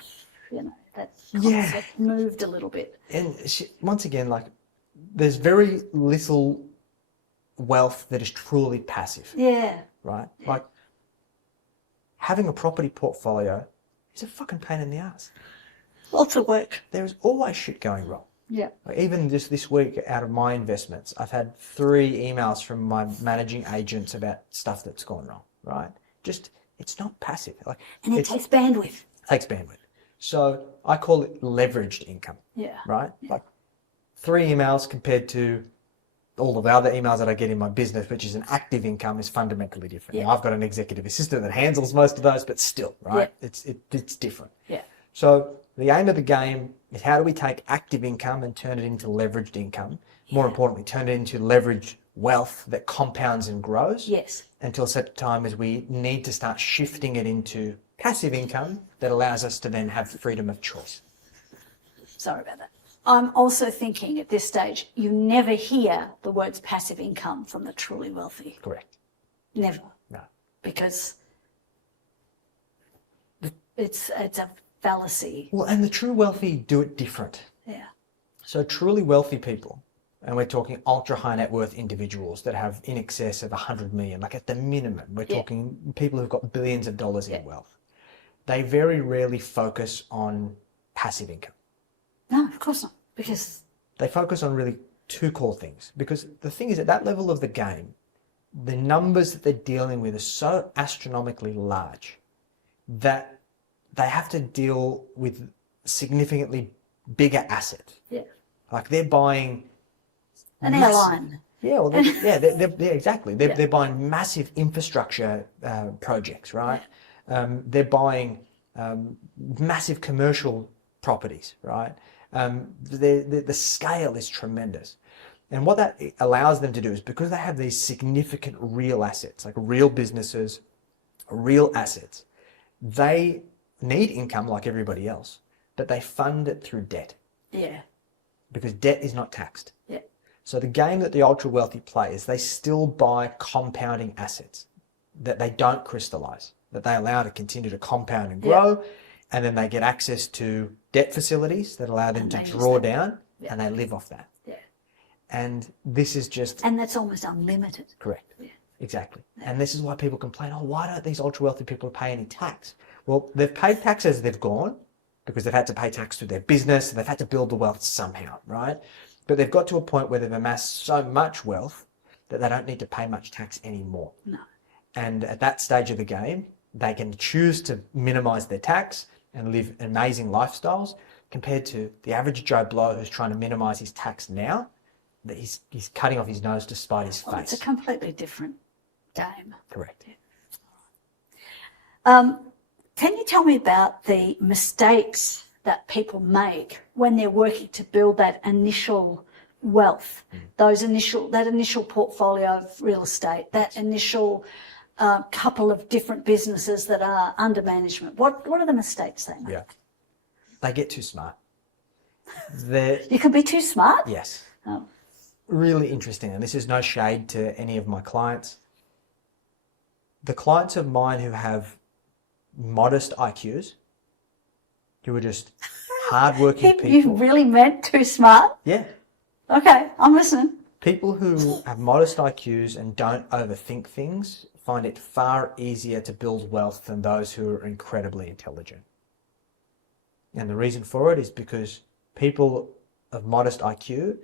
that concept moved a little bit. And once again, like, there's very little wealth that is truly passive. Yeah. Right? Yeah. Like, having a property portfolio is a fucking pain in the ass. Lots of work. There is always shit going wrong. Yeah. Like, even just this week, out of my investments, I've had 3 emails from my managing agents about stuff that's gone wrong, right? Just, it's not passive. Like, and it takes bandwidth. Takes bandwidth. So I call it leveraged income. Yeah. Right? Yeah. Like 3 emails compared to all of the other emails that I get in my business, which is an active income, is fundamentally different. Yeah. Now, I've got an executive assistant that handles most of those, but still, right? Yeah. It's different. Yeah. So the aim of the game is, how do we take active income and turn it into leveraged income? More importantly, turn it into leveraged wealth that compounds and grows. Yes. Until such time as we need to start shifting it into passive income that allows us to then have freedom of choice. Sorry about that. I'm also thinking at this stage, you never hear the words passive income from the truly wealthy. Correct. Never. No. Because it's a fallacy. Well, and the true wealthy do it different. Yeah. So truly wealthy people, and we're talking ultra high net worth individuals that have in excess of 100 million, like at the minimum, we're talking people who've got billions of dollars in wealth. They very rarely focus on passive income. No, of course not. Because they focus on really two core things. Because the thing is, at that level of the game, the numbers that they're dealing with are so astronomically large that they have to deal with significantly bigger assets. Yeah. Like they're buying an airline. Yeah, well, they're exactly. They're buying massive infrastructure projects, right? Yeah. They're buying massive commercial properties, right? The scale is tremendous. And what that allows them to do is, because they have these significant real assets, like real businesses, real assets, they need income like everybody else, but they fund it through debt. Yeah. Because debt is not taxed. Yeah. So the game that the ultra wealthy play is, they still buy compounding assets that they don't crystallize, that they allow to continue to compound and grow. Yeah. And then they get access to debt facilities that allow them to draw down, and they live off that. Yeah. And this is just... And that's almost unlimited. Correct. Yeah. Exactly. Yeah. And this is why people complain, oh, why don't these ultra wealthy people pay any tax? Well, they've paid tax as they've gone, because they've had to pay tax through their business, and they've had to build the wealth somehow, right? But they've got to a point where they've amassed so much wealth that they don't need to pay much tax anymore. No. And at that stage of the game, they can choose to minimize their tax and live amazing lifestyles, compared to the average Joe Blow who's trying to minimize his tax now, that he's cutting off his nose to spite his face. It's a completely different game. Correct. Can you tell me about the mistakes that people make when they're working to build that initial wealth, that initial portfolio of real estate, that initial couple of different businesses that are under management? What are the mistakes they make? Yeah. They get too smart. You can be too smart? Yes. Oh. Really interesting. And this is no shade to any of my clients. The clients of mine who have modest IQs, who are just hardworking people. You really meant too smart? Yeah. Okay, I'm listening. People who have modest IQs and don't overthink things find it far easier to build wealth than those who are incredibly intelligent. And the reason for it is because people of modest IQ,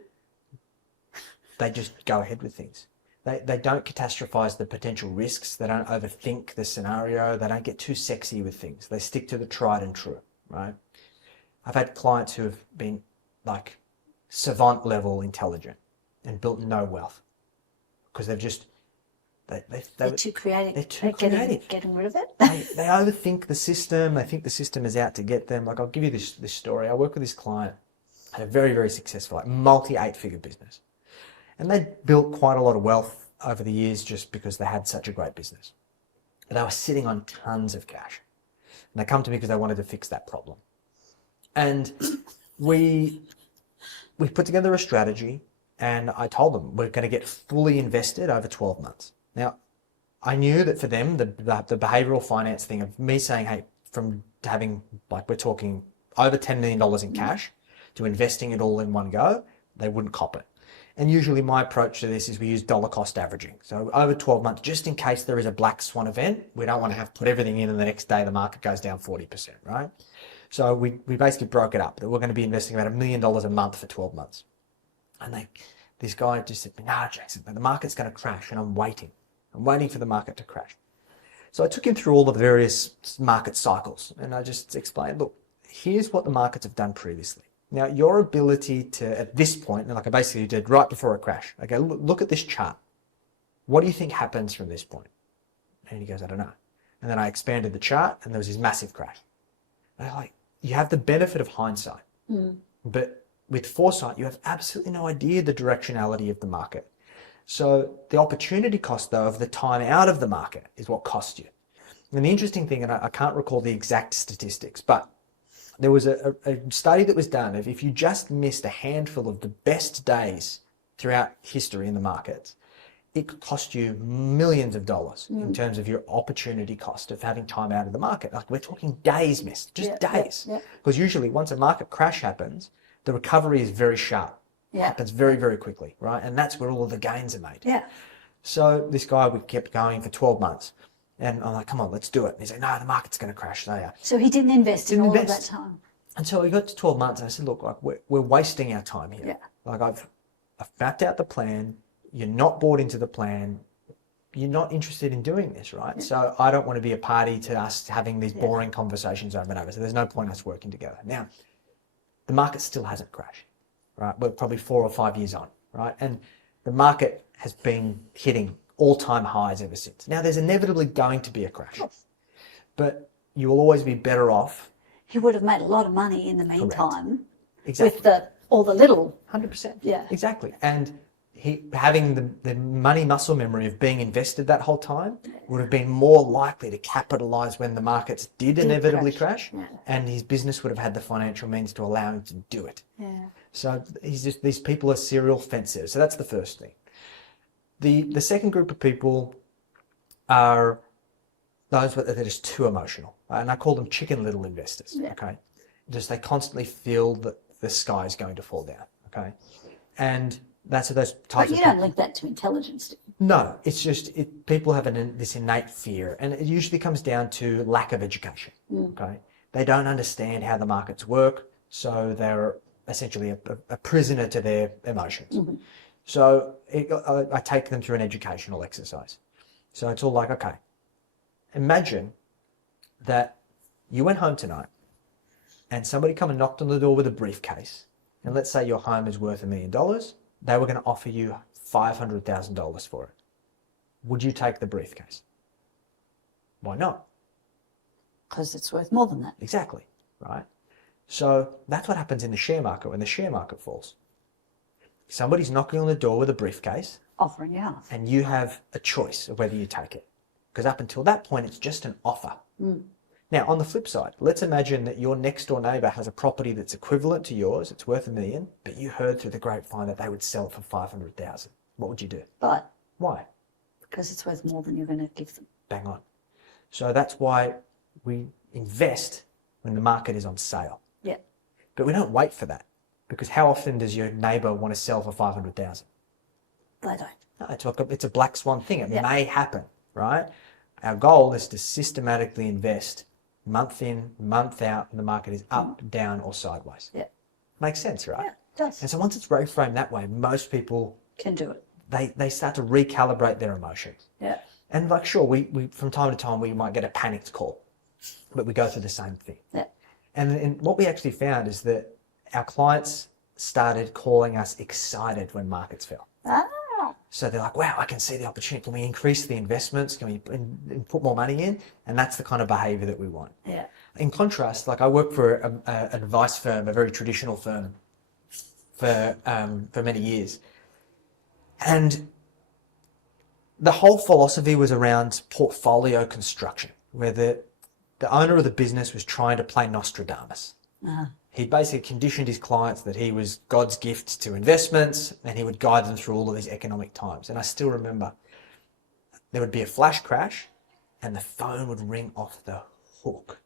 they just go ahead with things. They don't catastrophize the potential risks. They don't overthink the scenario. They don't get too sexy with things. They stick to the tried and true, right? I've had clients who have been like savant level intelligent and built no wealth because they've just, they're too creative. They're too creative. Getting rid of it. they overthink the system. They think the system is out to get them. Like, I'll give you this story. I work with this client, had a very, very successful, like multi-8-figure business. And they built quite a lot of wealth over the years just because they had such a great business. And they were sitting on tons of cash. And they come to me because they wanted to fix that problem. And we put together a strategy, and I told them we're going to get fully invested over 12 months. Now, I knew that for them, the behavioral finance thing of me saying, hey, from having, like, we're talking over $10 million in cash to investing it all in one go, they wouldn't cop it. And usually my approach to this is we use dollar cost averaging. So over 12 months, just in case there is a black swan event, we don't want to have to put everything in and the next day the market goes down 40%, right? So we basically broke it up that we're going to be investing about $1 million a month for 12 months. And this guy just said, no, Jackson, the market's going to crash, and I'm waiting. I'm waiting for the market to crash. So I took him through all of the various market cycles, and I just explained, look, here's what the markets have done previously. Now, your ability to, at this point, and like I basically did right before a crash, okay, look at this chart. What do you think happens from this point? And he goes, I don't know. And then I expanded the chart and there was this massive crash. And I'm like, you have the benefit of hindsight, but with foresight, you have absolutely no idea the directionality of the market. So the opportunity cost, though, of the time out of the market is what cost you. And the interesting thing, and I can't recall the exact statistics, but there was a study that was done of if you just missed a handful of the best days throughout history in the markets, it could cost you millions of dollars in terms of your opportunity cost of having time out of the market. Like we're talking days missed, just days. Because usually once a market crash happens, the recovery is very sharp. Happens very, very quickly, right? And that's where all of the gains are made. So this guy, we kept going for 12 months. And I'm like, come on, let's do it. And he's like, no, the market's going to crash. So he didn't invest in all of that time. And so we got to 12 months and I said, look, like we're wasting our time here. Like I've mapped out the plan. You're not bought into the plan. You're not interested in doing this, right? So I don't want to be a party to us having these boring conversations over and over. So there's no point us working together. Now, the market still hasn't crashed, right? We're probably 4 or 5 years on, right? And the market has been hitting all-time highs ever since. Now, there's inevitably going to be a crash, but you will always be better off. He would have made a lot of money in the meantime. Exactly. With all the little. 100%. Yeah. Exactly. And he, having the money muscle memory of being invested that whole time, would have been more likely to capitalize when the markets did inevitably crash. And his business would have had the financial means to allow him to do it. So these people are serial fencers. So that's the first thing. The second group of people are those that are just too emotional. And I call them chicken little investors, okay? Just they constantly feel that the sky is going to fall down, okay? And that's those types of people. But you don't link that to intelligence, do you? No, it's just people have this innate fear. And it usually comes down to lack of education, okay? They don't understand how the markets work, so they're essentially a prisoner to their emotions. So I take them through an educational exercise. So it's all like, okay, imagine that you went home tonight and somebody come and knocked on the door with a briefcase. And let's say your home is worth $1 million. They were going to offer you $500,000 for it. Would you take the briefcase? Why not? Because it's worth more than that. Exactly, right? So that's what happens in the share market when the share market falls. Somebody's knocking on the door with a briefcase. Offering you half. And you have a choice of whether you take it. Because up until that point, it's just an offer. Now, on the flip side, let's imagine that your next door neighbour has a property that's equivalent to yours. It's worth $1 million, but you heard through the grapevine that they would sell it for $500,000. What would you do? But Why? because it's worth more than you're going to give them. Bang on. So that's why we invest when the market is on sale. But we don't wait for that. Because how often does your neighbour want to sell for $500,000? They don't. No, it's a black swan thing. It may happen, right? Our goal is to systematically invest month in, month out, and the market is up, down, or sideways. Makes sense, right? Yeah, it does. And so once it's reframed that way, most people Can do it. they start to recalibrate their emotions. And like, sure, we from time to time we might get a panicked call, but we go through the same thing. And what we actually found is that our clients started calling us excited when markets fell. So they're like, wow, I can see the opportunity. Can we increase the investments? Can we put more money in? And that's the kind of behavior that we want. In contrast, like I work for an advice firm, a very traditional firm for many years. And the whole philosophy was around portfolio construction, where the owner of the business was trying to play Nostradamus. He basically conditioned his clients that he was God's gift to investments and he would guide them through all of these economic times. And I still remember there would be a flash crash and the phone would ring off the hook.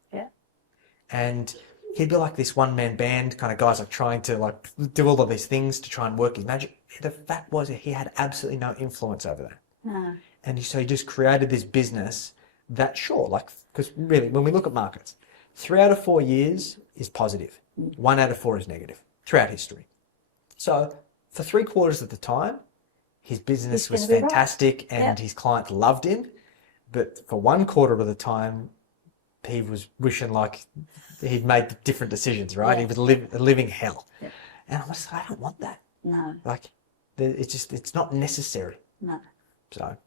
And he'd be like this one-man band kind of guys, like trying to like do all of these things to try and work his magic. The fact was that he had absolutely no influence over that. And so he just created this business that, sure, like, because really when we look at markets, 3 out of 4 years is positive. 1 out of 4 is negative throughout history. So for 3/4 of the time, his business was fantastic and his clients loved him. But for 1/4 of the time, he was wishing like he'd made different decisions, right? Yeah. He was living hell. Yeah. And I'm just like, I don't want that. No. Like, it's not necessary. No. So.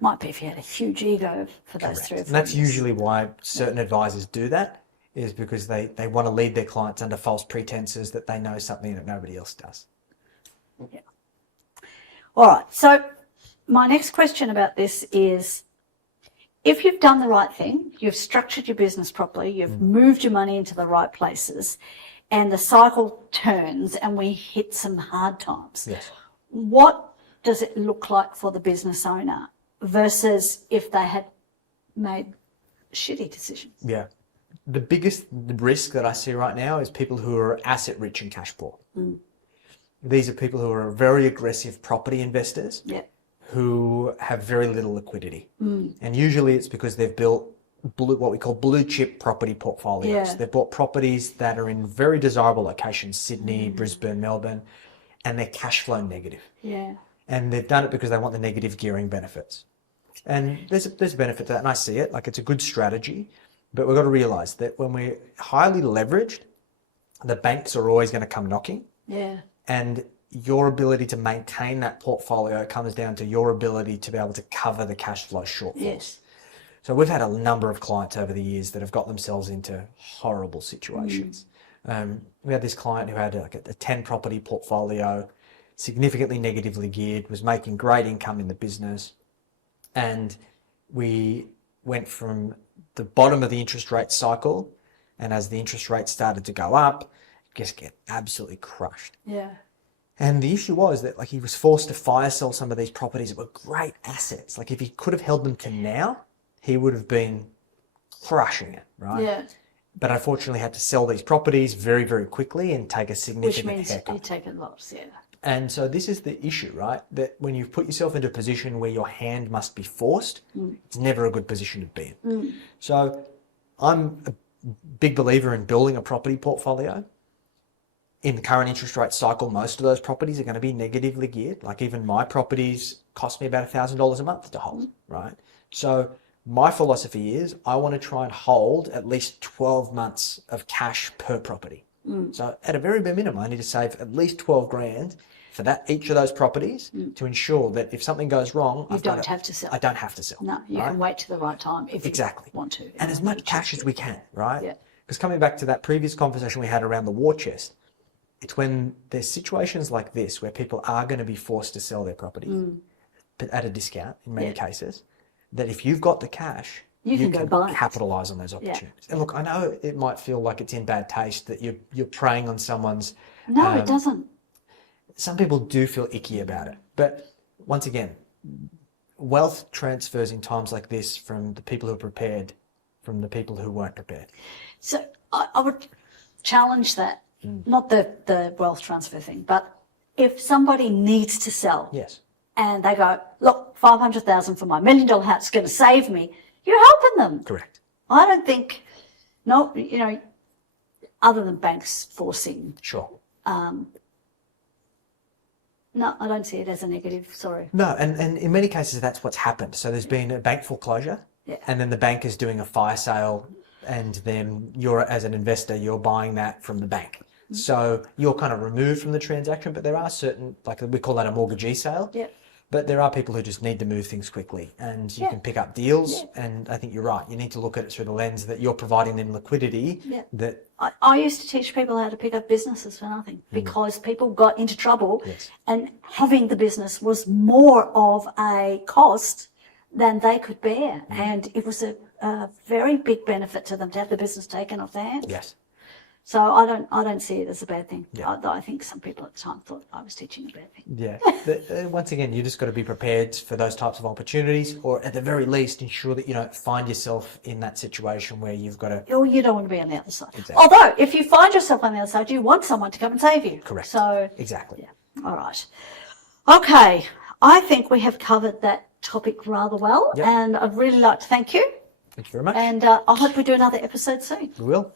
Might be if you had a huge ego for those Correct. 3 or 4 And that's years. usually why certain advisors do that, is because they want to lead their clients under false pretenses that they know something that nobody else does. Yeah. All right. So my next question about this is, if you've done the right thing, you've structured your business properly, you've moved your money into the right places, and the cycle turns and we hit some hard times, Yes. what does it look like for the business owner versus if they had made shitty decisions? Yeah. The biggest risk that I see right now is people who are asset rich and cash poor. These are people who are very aggressive property investors. Yeah. Who have very little liquidity. And usually it's because they've built what we call blue chip property portfolios. Yeah. They've bought properties that are in very desirable locations, Sydney, Brisbane, Melbourne, and they're cash flow negative. Yeah. And they've done it because they want the negative gearing benefits. And there's a benefit to that, and I see it, like it's a good strategy, but we've got to realize that when we're highly leveraged, the banks are always going to come knocking. Yeah. And your ability to maintain that portfolio comes down to your ability to be able to cover the cash flow shortfalls. Yes. So we've had a number of clients over the years that have got themselves into horrible situations. We had this client who had like a 10 property portfolio, significantly negatively geared, was making great income in the business. And we went from the bottom of the interest rate cycle, and as the interest rates started to go up, just get absolutely crushed. Yeah. And the issue was that like he was forced to fire sell some of these properties that were great assets. Like if he could have held them to now, he would have been crushing it, right? Yeah. But unfortunately had to sell these properties very, very quickly and take a Which significant means haircut. you take a loss, yeah. And so this is the issue, right? That when you've put yourself into a position where your hand must be forced, it's never a good position to be in. So I'm a big believer in building a property portfolio. In the current interest rate cycle, most of those properties are going to be negatively geared. Like even my properties cost me about $1,000 a month to hold, right? So my philosophy is I want to try and hold at least 12 months of cash per property. So at a very bare minimum, I need to save at least 12 grand for that each of those properties to ensure that if something goes wrong, You don't have to sell. I don't have to sell. No, you right? can wait to the right time if Exactly. you want to. And as much cash as we can, right? Yeah. Because coming back to that previous conversation we had around the war chest, it's when there's situations like this where people are going to be forced to sell their property but at a discount in many cases, that if you've got the cash, You can go buy it. capitalize on those opportunities. And look, I know it might feel like it's in bad taste that you're preying on someone's. No, it doesn't. Some people do feel icky about it, but once again, wealth transfers in times like this from the people who are prepared, from the people who weren't prepared. So I would challenge that, not the wealth transfer thing, but if somebody needs to sell Yes. and they go, look, 500,000 for my $1 million house is going to save me, you're helping them. Correct. I don't think, no, you know, other than banks forcing. Sure. No, I don't see it as a negative, sorry. No, and in many cases that's what's happened. So there's been a bank foreclosure, and then the bank is doing a fire sale, and then you're, as an investor, you're buying that from the bank. So you're kind of removed from the transaction, but there are certain, like we call that a mortgagee sale. Yeah. But there are people who just need to move things quickly, and you can pick up deals. And I think you're right. You need to look at it through the lens that you're providing them liquidity. Yeah. That I used to teach people how to pick up businesses for nothing because people got into trouble and having the business was more of a cost than they could bear. And it was a very big benefit to them to have the business taken off their hands. yes. So I don't see it as a bad thing. Yeah. I think some people at the time thought I was teaching a bad thing. Yeah. Once again, you just got to be prepared for those types of opportunities, or at the very least, ensure that you don't find yourself in that situation where you've got to. Or you don't want to be on the other side. Exactly. Although, if you find yourself on the other side, you want someone to come and save you. Correct. So, Exactly. yeah. All right. Okay. I think we have covered that topic rather well. Yep. And I'd really like to thank you. Thank you very much. And I hope we do another episode soon. We will.